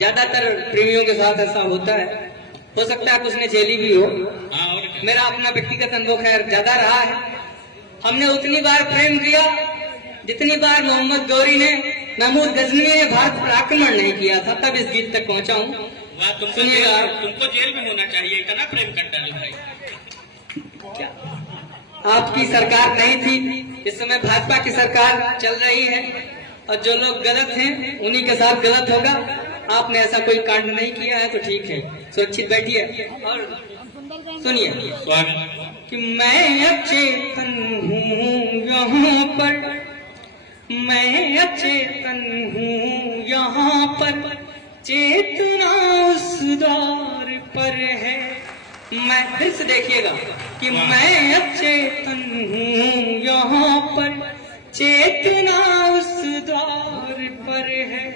ज्यादातर प्रेमियों के साथ ऐसा होता है। हो सकता है कि उसने झेली भी हो। मेरा अपना व्यक्तिगत अनुभव खैर ज्यादा रहा है। हमने उतनी बार प्रेम किया जितनी बार मोहम्मद गौरी ने, महमूद गजनी ने भारत पर आक्रमण नहीं किया था, तब इस गीत तक पहुंचा हूँ। सुनिएगा। तुमको जेल में होना चाहिए, इतना प्रेम कर डाले भाई। क्या आपकी सरकार नहीं थी? इस समय भाजपा की सरकार चल रही है और जो लोग गलत हैं उन्हीं के साथ गलत होगा। आपने ऐसा कोई कांड नहीं किया है तो ठीक है, सुरक्षित बैठिए और सुनिए कि मैं अचेतन हूँ यहाँ पर, मैं अचेतन हूँ यहाँ पर, चेतना उस द्वार पर है। मैं फिर से देखिएगा कि मैं अचेतन हूँ यहाँ पर, चेतना उस द्वार पर है।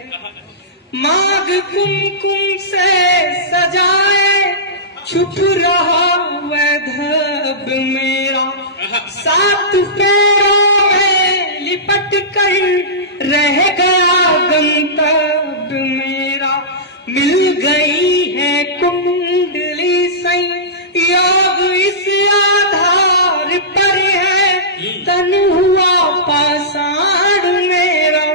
माघ कुमकुम से सजाए छुप रहा वैधव मेरा, सात फेरों में लिपट कर रह गया गंतव्य मेरा। मिल गई है कुंडली संयोग इस आधार पर है, तन हुआ पाषाण मेरा,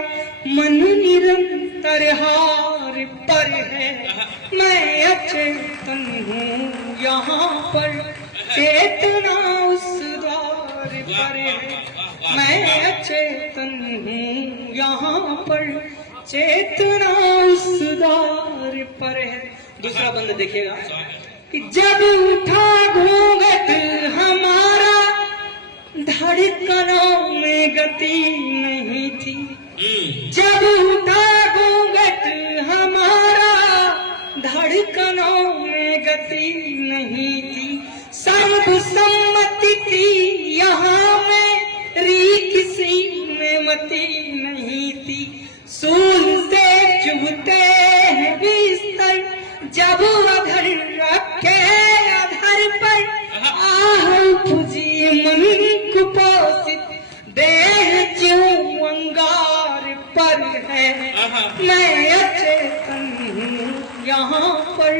मन निरंतर हार पर है। मैं अचेतन हूँ यहाँ पर, चेतना उस द्वार पर है। मैं अचेतन हूँ यहाँ पर, चेतना उस द्वार पर है। दूसरा बंद देखिएगा कि जब उठा घूंघट हमारा, धड़कनों में गति नहीं थी। जब उठा घूंघट हमारा, धड़कनों में गति नहीं थी। सर्वसम्मति थी यहाँ मेरी, किसी में मति नहीं थी। सूल से चुभते हैं बिस्तर, जब अधर रखे अधर पर, आह पूजी मन कुपोषित देह ज्यों अंगार पर है। मैं अचेतन हूँ यहाँ पर,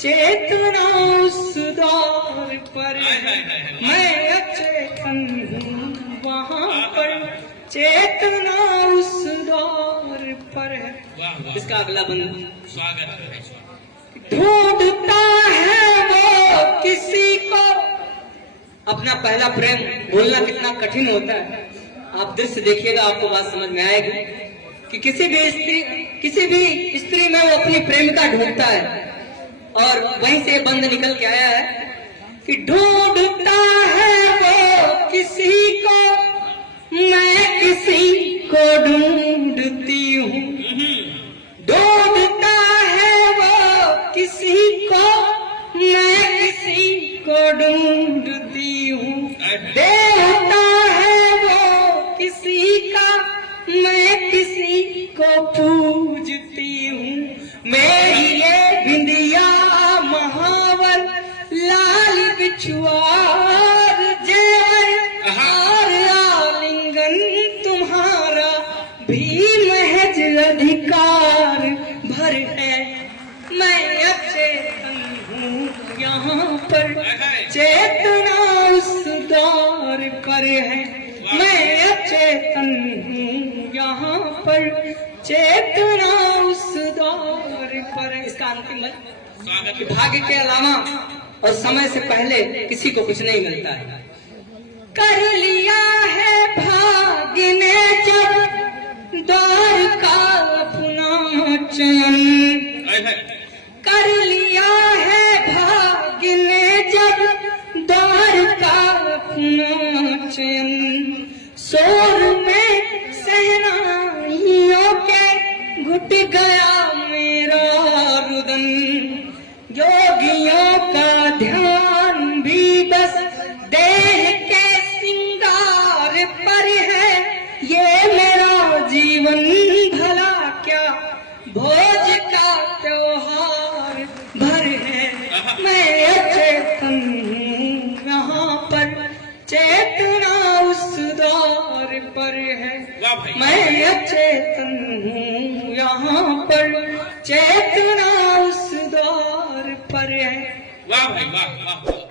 चेतना उस द्वार पर है। मैं अचेतन हूँ वहाँ पर, चेतना उस द्वार पर है। इसका अगला बंद स्वागत है। ढूंढता है वो किसी को। अपना पहला प्रेम भूलना कितना कठिन होता है। आप दृश्य देखिएगा, आपको बात समझ में आएगी कि किसी भी स्त्री में वो अपनी प्रेमिका ढूंढता है। और वहीं से बंद निकल के आया है कि ढूंढता है वो किसी को, मैं किसी को ढूंढती हूँ। ढूंढता है वो किसी को, मैं किसी को ढूंढती हूँ। देवता है वो किसी का, मैं किसी को पूजती हूँ। मेरी ये बिंदिया महावर, लाल बिछुआर जेवर, और आलिंगन तुम्हारा भी महज अधिकार भर है। मैं अचेतन हूँ यहाँ पर, चेतना उस द्वार पर है। मैं अचेतन हूँ यहाँ पर, चेतना उस द्वार पर है। इसका अंतिम कि भाग्य के अलावा और समय से पहले किसी को कुछ नहीं मिलता है। कर लिया है भाग्य ने जब द्वार का अपना चयन, कर लिया है भाग्य ने जब द्वार का अपना चयन। शोर में सहनाइयों के घुट गया मेरा रुदन, योगियों का ध्यान भी बस देह के सिंगार पर है। ये मेरा जीवन भला क्या भोज का त्योहार भर है। मैं अचेतन हूँ यहाँ पर, चेतना उस द्वार पर है। मैं अचेतन हूँ यहाँ पर, देखना उस दौर पर है। वाह भाई वाह वाह वाह।